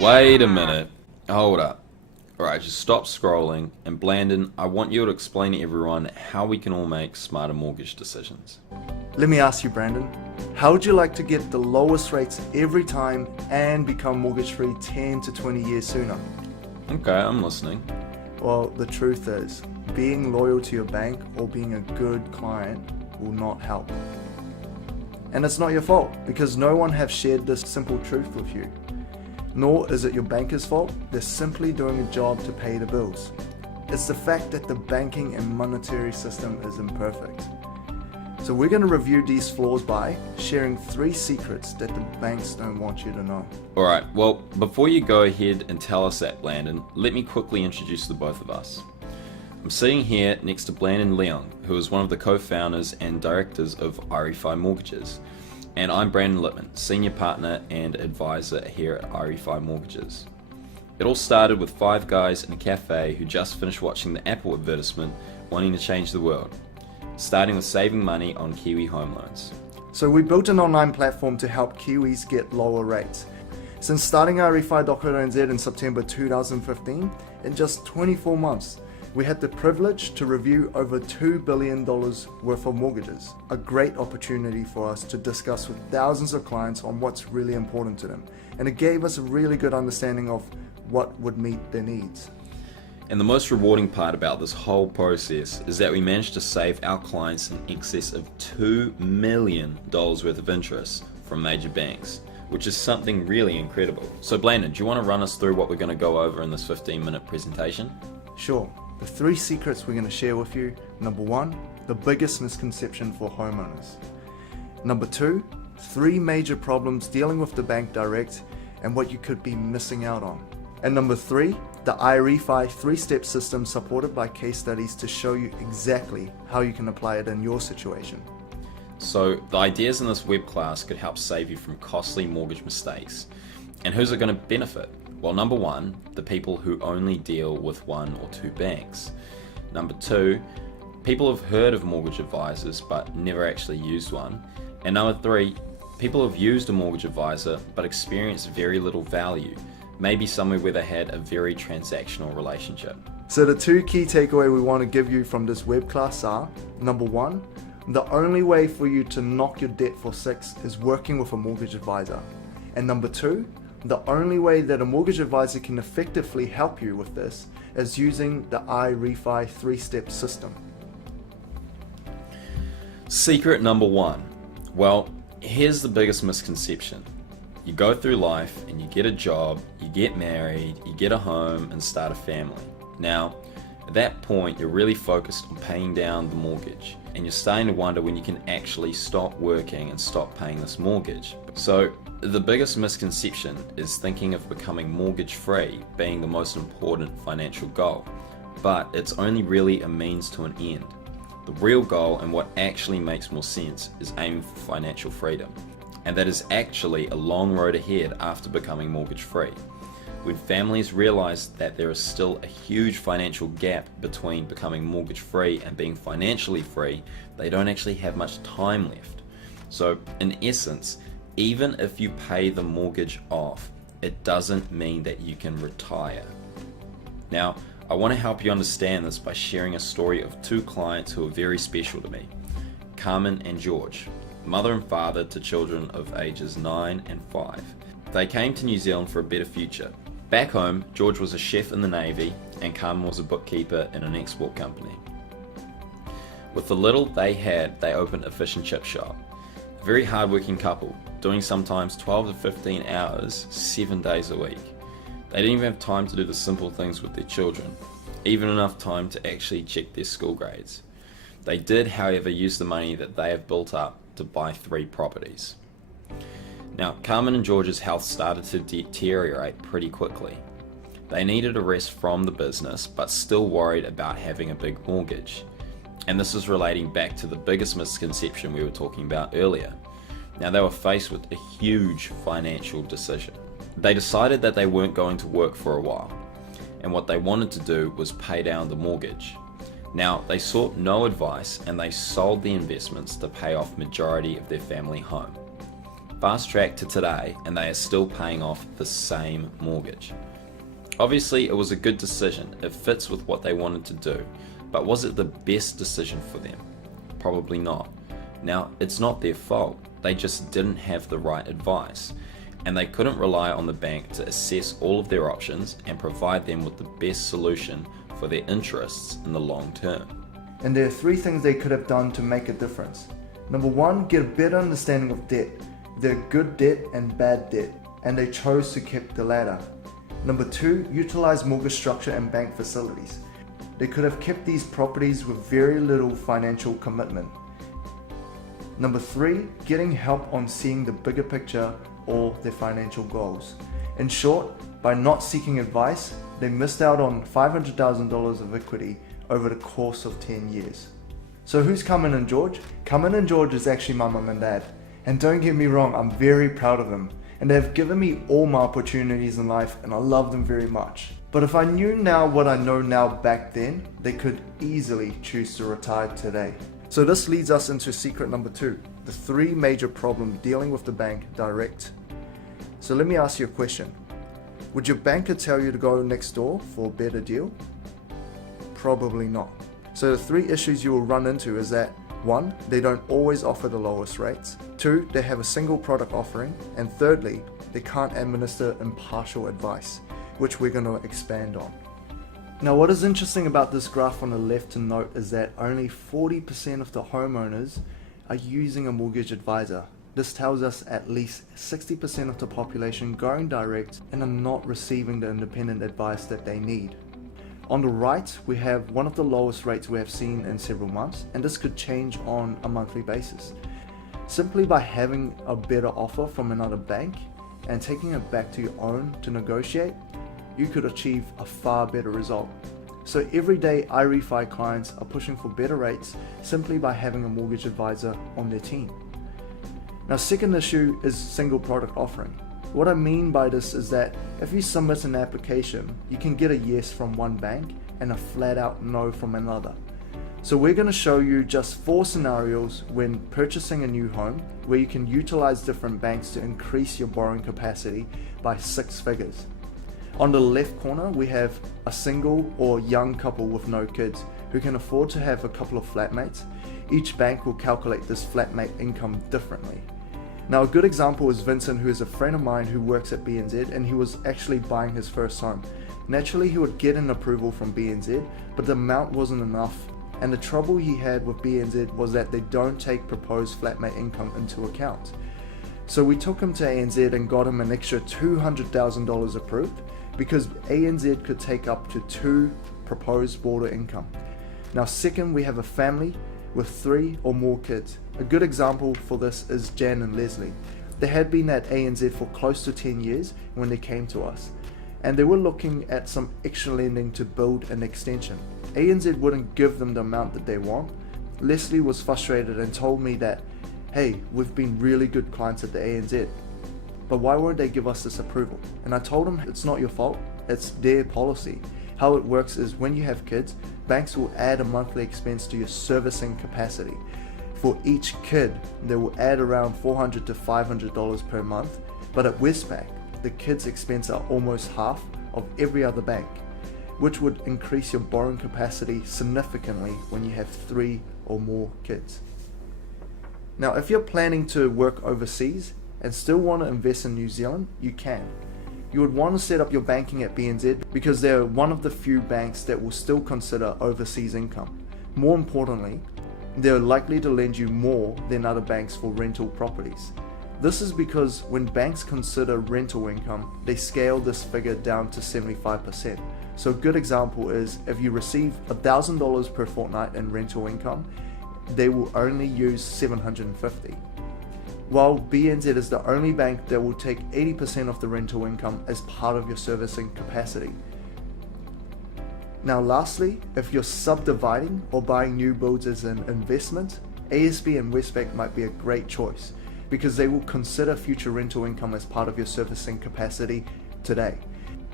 Wait a minute. Hold up. Alright, just stop scrolling. And Blandon, I want you to explain to everyone how we can all make smarter mortgage decisions. Let me ask you, Brandon, how would you like to get the lowest rates every time and become mortgage free 10 to 20 years sooner? Okay, I'm listening. Well, the truth is, being loyal to your bank or being a good client will not help. And it's not your fault, because no one have shared this simple truth with you. Nor is it your banker's fault, they're simply doing a job to pay the bills. It's the fact that the banking and monetary system is imperfect. So we're going to review these flaws by sharing 3 secrets that the banks don't want you to know. Alright, well, before you go ahead and tell us that, Blandon, let me quickly introduce the both of us. I'm sitting here next to Blandon Leung, who is one of the co-founders and directors of iRefi Mortgages. And I'm Blandon Leung, Senior Partner and Advisor here at iRefi Mortgages. It all started with 5 guys in a cafe who just finished watching the Apple advertisement wanting to change the world, starting with saving money on Kiwi home loans. So we built an online platform to help Kiwis get lower rates. Since starting iRefi.co.nz in September 2015, in just 24 months, we had the privilege to review over $2 billion worth of mortgages. A great opportunity for us to discuss with thousands of clients on what's really important to them. And it gave us a really good understanding of what would meet their needs. And the most rewarding part about this whole process is that we managed to save our clients in excess of $2 million worth of interest from major banks, which is something really incredible. So Blandon, do you want to run us through what we're going to go over in this 15-minute presentation? Sure. The 3 secrets we're going to share with you. Number 1, the biggest misconception for homeowners. Number 2, 3 major problems dealing with the bank direct and what you could be missing out on. And number 3, the iRefi 3-step system supported by case studies to show you exactly how you can apply it in your situation. So the ideas in this web class could help save you from costly mortgage mistakes. And who's it going to benefit? Well, number 1, the people who only deal with 1 or 2 banks. Number 2, people have heard of mortgage advisors but never actually used one. And number 3, people have used a mortgage advisor but experienced very little value, maybe somewhere where they had a very transactional relationship. So the 2 key takeaways we want to give you from this web class are, number 1, the only way for you to knock your debt for 6 is working with a mortgage advisor. And number 2, the only way that a mortgage advisor can effectively help you with this is using the iRefi 3-step system. Secret number 1. Well, here's the biggest misconception. You go through life and you get a job, you get married, you get a home and start a family. Now, at that point, you're really focused on paying down the mortgage and you're starting to wonder when you can actually stop working and stop paying this mortgage. So, the biggest misconception is thinking of becoming mortgage free being the most important financial goal, but it's only really a means to an end. The real goal and what actually makes more sense is aiming for financial freedom, and that is actually a long road ahead after becoming mortgage free. When families realize that there is still a huge financial gap between becoming mortgage free and being financially free, they don't actually have much time left. So in essence, even if you pay the mortgage off, it doesn't mean that you can retire. Now, I want to help you understand this by sharing a story of 2 clients who are very special to me, Carmen and George, mother and father to children of ages 9 and 5. They came to New Zealand for a better future. Back home, George was a chef in the Navy and Carmen was a bookkeeper in an export company. With the little they had, they opened a fish and chip shop. A very hard-working couple, doing sometimes 12 to 15 hours, 7 days a week. They didn't even have time to do the simple things with their children, even enough time to actually check their school grades. They did, however, use the money that they have built up to buy 3 properties. Now, Carmen and George's health started to deteriorate pretty quickly. They needed a rest from the business, but still worried about having a big mortgage. And this is relating back to the biggest misconception we were talking about earlier. Now, they were faced with a huge financial decision. They decided that they weren't going to work for a while, and what they wanted to do was pay down the mortgage. Now, they sought no advice and they sold the investments to pay off majority of their family home. Fast track to today and they are still paying off the same mortgage. Obviously, it was a good decision. It fits with what they wanted to do. But was it the best decision for them? Probably not. Now, it's not their fault. They just didn't have the right advice. And they couldn't rely on the bank to assess all of their options and provide them with the best solution for their interests in the long term. And there are 3 things they could have done to make a difference. Number 1, get a better understanding of debt. There are good debt and bad debt, and they chose to keep the latter. Number 2, utilize mortgage structure and bank facilities. They could have kept these properties with very little financial commitment. Number 3, getting help on seeing the bigger picture or their financial goals. In short, by not seeking advice, they missed out on $500,000 of equity over the course of 10 years. So who's Carmen and George? Carmen and George is actually my mum and dad. And don't get me wrong, I'm very proud of them. And they've given me all my opportunities in life and I love them very much. But if I knew now what I know now back then, they could easily choose to retire today. So this leads us into secret number 2, the 3 major problems dealing with the bank direct. So let me ask you a question. Would your banker tell you to go next door for a better deal? Probably not. So the 3 issues you will run into is that 1, they don't always offer the lowest rates. 2, they have a single product offering. And thirdly, they can't administer impartial advice, which we're going to expand on. Now what is interesting about this graph on the left to note is that only 40% of the homeowners are using a mortgage advisor. This tells us at least 60% of the population going direct and are not receiving the independent advice that they need. On the right, we have one of the lowest rates we have seen in several months, and this could change on a monthly basis. Simply by having a better offer from another bank and taking it back to your own to negotiate, you could achieve a far better result. So every day iRefi clients are pushing for better rates simply by having a mortgage advisor on their team. Now, second issue is single product offering. What I mean by this is that if you submit an application, you can get a yes from one bank and a flat out no from another. So we're going to show you just 4 scenarios when purchasing a new home where you can utilize different banks to increase your borrowing capacity by 6 figures. On the left corner, we have a single or young couple with no kids who can afford to have a couple of flatmates. Each bank will calculate this flatmate income differently. Now a good example is Vincent, who is a friend of mine who works at BNZ, and he was actually buying his first home. Naturally he would get an approval from BNZ, but the amount wasn't enough, and the trouble he had with BNZ was that they don't take proposed flatmate income into account. So we took him to ANZ and got him an extra $200,000 approved because ANZ could take up to 2 proposed border income. Now second, we have a family with 3 or more kids. A good example for this is Jan and Leslie. They had been at ANZ for close to 10 years when they came to us, and they were looking at some extra lending to build an extension. ANZ wouldn't give them the amount that they want. Leslie was frustrated and told me that, hey, we've been really good clients at the ANZ, but why won't they give us this approval? And I told them it's not your fault, it's their policy. How it works is when you have kids, banks will add a monthly expense to your servicing capacity. For each kid, they will add around $400 to $500 per month, but at Westpac, the kids' expense are almost half of every other bank, which would increase your borrowing capacity significantly when you have 3 or more kids. Now, if you're planning to work overseas and still want to invest in New Zealand, you can. You would want to set up your banking at BNZ because they're one of the few banks that will still consider overseas income. More importantly, they're likely to lend you more than other banks for rental properties. This is because when banks consider rental income, they scale this figure down to 75%. So a good example is if you receive $1,000 per fortnight in rental income, they will only use $750. While BNZ is the only bank that will take 80% of the rental income as part of your servicing capacity. Now lastly, if you're subdividing or buying new builds as an investment, ASB and Westpac might be a great choice because they will consider future rental income as part of your servicing capacity today.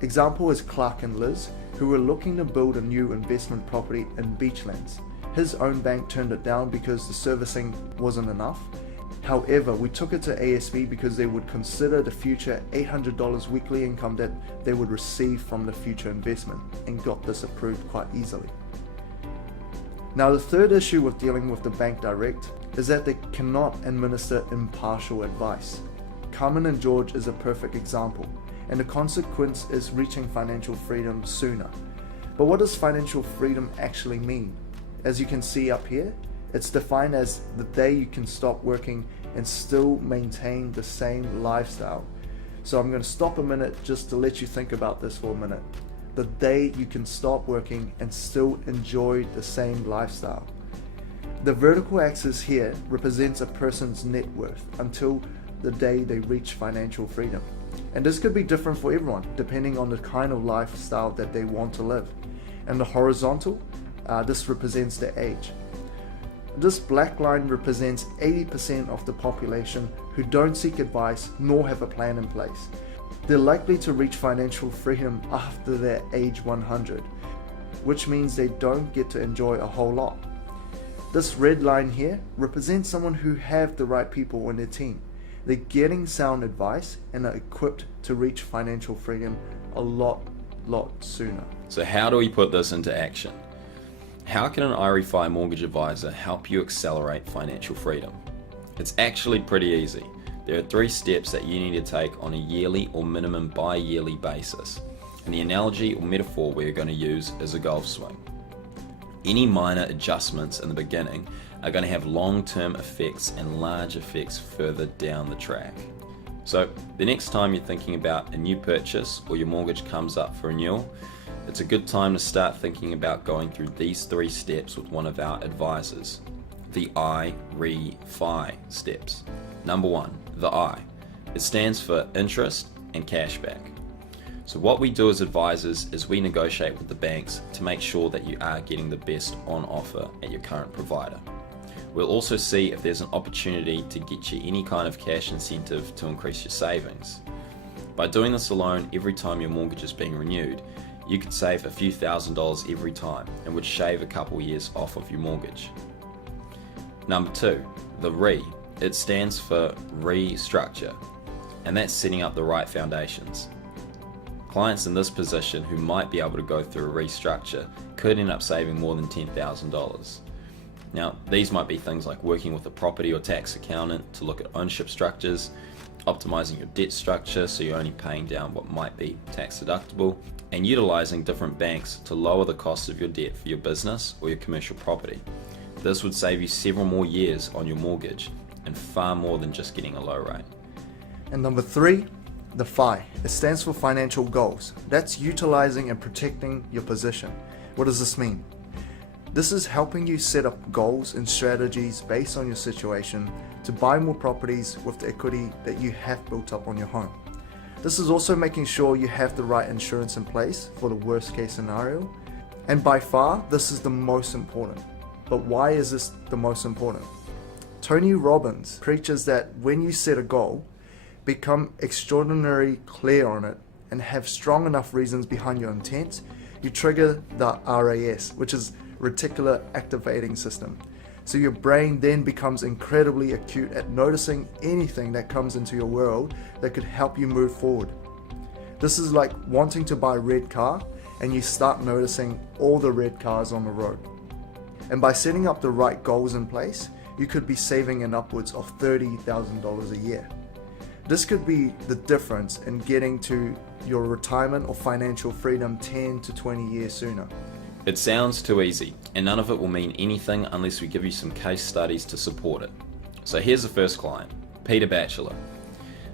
Example is Clark and Liz, who were looking to build a new investment property in Beachlands. His own bank turned it down because the servicing wasn't enough, However, we took it to ASB because they would consider the future $800 weekly income that they would receive from the future investment, and got this approved quite easily. Now, the third issue with dealing with the bank direct is that they cannot administer impartial advice. Carmen and George is a perfect example, and the consequence is reaching financial freedom sooner. But what does financial freedom actually mean? As you can see up here, it's defined as the day you can stop working and still maintain the same lifestyle. So I'm going to stop a minute just to let you think about this for a minute. The day you can stop working and still enjoy the same lifestyle. The vertical axis here represents a person's net worth until the day they reach financial freedom. And this could be different for everyone depending on the kind of lifestyle that they want to live. And the horizontal, this represents their age. This black line represents 80% of the population who don't seek advice nor have a plan in place. They're likely to reach financial freedom after their age 100, which means they don't get to enjoy a whole lot. This red line here represents someone who have the right people on their team. They're getting sound advice and are equipped to reach financial freedom a lot sooner. So how do we put this into action? How can an iRefi mortgage advisor help you accelerate financial freedom? It's actually pretty easy. There are 3 steps that you need to take on a yearly or minimum bi-yearly basis. And the analogy or metaphor we're going to use is a golf swing. Any minor adjustments in the beginning are going to have long-term effects and large effects further down the track. So the next time you're thinking about a new purchase or your mortgage comes up for renewal, it's a good time to start thinking about going through these 3 steps with one of our advisors. The iRefi steps. Number 1, the I. It stands for interest and cashback. So what we do as advisors is we negotiate with the banks to make sure that you are getting the best on offer at your current provider. We'll also see if there's an opportunity to get you any kind of cash incentive to increase your savings. By doing this alone every time your mortgage is being renewed, you could save a few $1,000s every time and would shave a couple years off of your mortgage. Number 2, the RE. It stands for restructure, and that's setting up the right foundations. Clients in this position who might be able to go through a restructure could end up saving more than $10,000. Now, these might be things like working with a property or tax accountant to look at ownership structures, optimizing your debt structure so you're only paying down what might be tax deductible, and utilizing different banks to lower the cost of your debt for your business or your commercial property. This would save you several more years on your mortgage and far more than just getting a low rate. And number 3, the FI. It stands for financial goals. That's utilizing and protecting your position. What does this mean? This is helping you set up goals and strategies based on your situation to buy more properties with the equity that you have built up on your home. This is also making sure you have the right insurance in place for the worst case scenario. And by far, this is the most important. But why is this the most important? Tony Robbins preaches that when you set a goal, become extraordinarily clear on it and have strong enough reasons behind your intent, you trigger the RAS, which is reticular activating system. So your brain then becomes incredibly acute at noticing anything that comes into your world that could help you move forward. This is like wanting to buy a red car and you start noticing all the red cars on the road. And by setting up the right goals in place, you could be saving in upwards of $30,000 a year. This could be the difference in getting to your retirement or financial freedom 10 to 20 years sooner. It sounds too easy, and none of it will mean anything unless we give you some case studies to support it. So here's the first client, Peter Batchelor.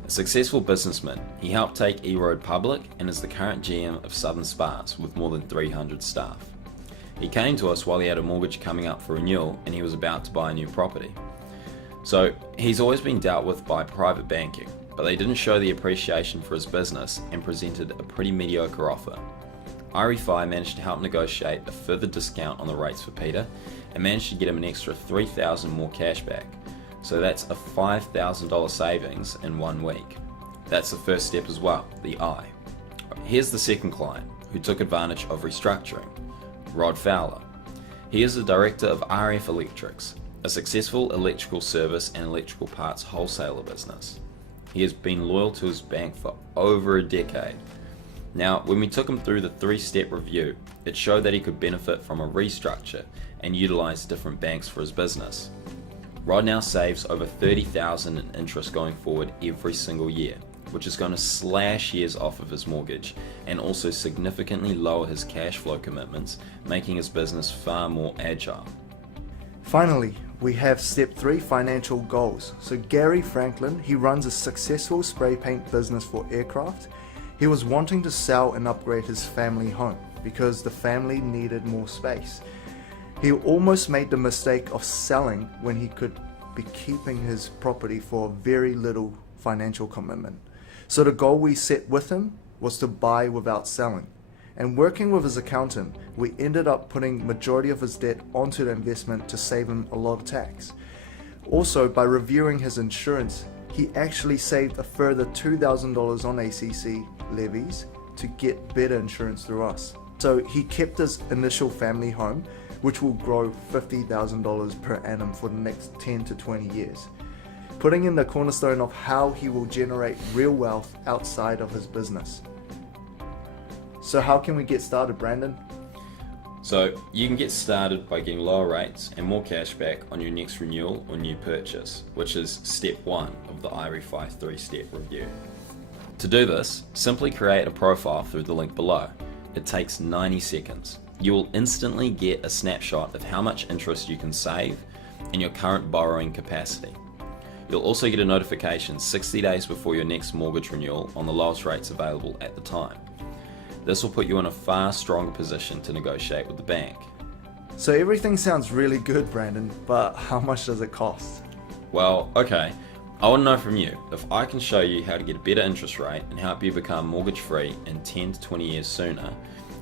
A successful businessman, he helped take E-Road public and is the current GM of Southern Spas with more than 300 staff. He came to us while he had a mortgage coming up for renewal and he was about to buy a new property. So he's always been dealt with by private banking, but they didn't show the appreciation for his business and presented a pretty mediocre offer. iRefi managed to help negotiate a further discount on the rates for Peter and managed to get him an extra $3,000 more cash back. So that's a $5,000 savings in 1 week. That's the first step as well, the I. Here's the second client who took advantage of restructuring, Rod Fowler. He is the director of RF Electrics. a successful electrical service and electrical parts wholesaler business. He has been loyal to his bank for over a decade. Now, when we took him through the 3-step review, it showed that he could benefit from a restructure and utilize different banks for his business. Rod now saves over $30,000 in interest going forward every single year, which is going to slash years off of his mortgage and also significantly lower his cash flow commitments, making his business far more agile. Finally, we have step 3, financial goals. So Gary Franklin, he runs a successful spray paint business for aircraft. He was wanting to sell and upgrade his family home because the family needed more space. He almost made the mistake of selling when he could be keeping his property for very little financial commitment. So the goal we set with him was to buy without selling. And working with his accountant, we ended up putting majority of his debt onto the investment to save him a lot of tax. Also, by reviewing his insurance, he actually saved a further $2,000 on ACC levies to get better insurance through us. So he kept his initial family home, which will grow $50,000 per annum for the next 10 to 20 years, putting in the cornerstone of how he will generate real wealth outside of his business. So how can we get started, Blandon? So you can get started by getting lower rates and more cash back on your next renewal or new purchase, which is step 1 of the iRefi 3-step review. To do this, simply create a profile through the link below. It takes 90 seconds. You will instantly get a snapshot of how much interest you can save and your current borrowing capacity. You'll also get a notification 60 days before your next mortgage renewal on the lowest rates available at the time. This will put you in a far stronger position to negotiate with the bank. So everything sounds really good, Blandon, but how much does it cost? Well, okay, I want to know from you if I can show you how to get a better interest rate and help you become mortgage free in 10 to 20 years sooner,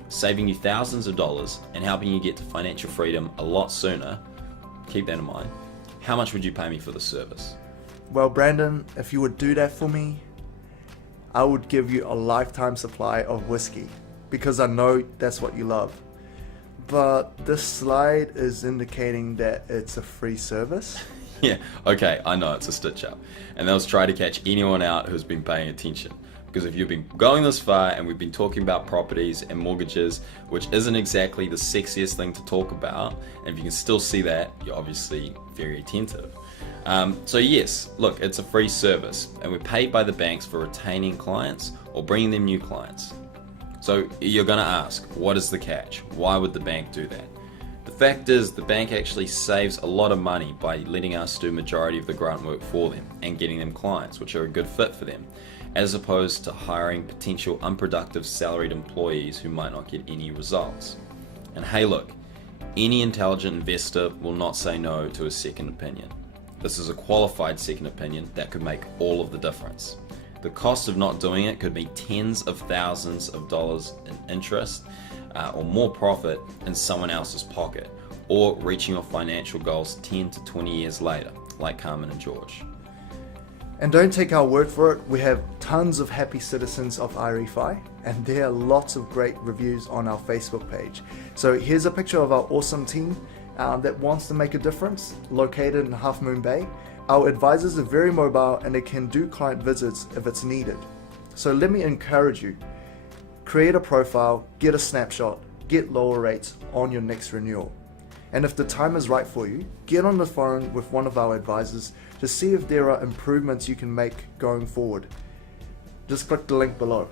saving you thousands of dollars and helping you get to financial freedom a lot sooner, keep that in mind, how much would you pay me for the service? Well, Blandon, if you would do that for me, I would give you a lifetime supply of whiskey, because I know that's what you love. But this slide is indicating that it's a free service. Yeah, okay, I know it's a stitch up. And that was trying to catch anyone out who's been paying attention. Because if you've been going this far and we've been talking about properties and mortgages, which isn't exactly the sexiest thing to talk about, and if you can still see that, you're obviously very attentive. So yes, look, it's a free service and we're paid by the banks for retaining clients or bringing them new clients. So you're going to ask, what is the catch? Why would the bank do that? The fact is the bank actually saves a lot of money by letting us do majority of the grunt work for them and getting them clients which are a good fit for them, as opposed to hiring potential unproductive salaried employees who might not get any results. And hey look, any intelligent investor will not say no to a second opinion. This is a qualified second opinion that could make all of the difference. The cost of not doing it could be tens of thousands of dollars in interest or more profit in someone else's pocket, or reaching your financial goals 10 to 20 years later, like Carmen and George. And don't take our word for it, we have tons of happy citizens of iRefi, and there are lots of great reviews on our Facebook page. So here's a picture of our awesome team that wants to make a difference, located in Half Moon Bay. Our advisors are very mobile and they can do client visits if it's needed. So let me encourage you, create a profile, get a snapshot, get lower rates on your next renewal. And if the time is right for you, get on the phone with one of our advisors to see if there are improvements you can make going forward. Just click the link below.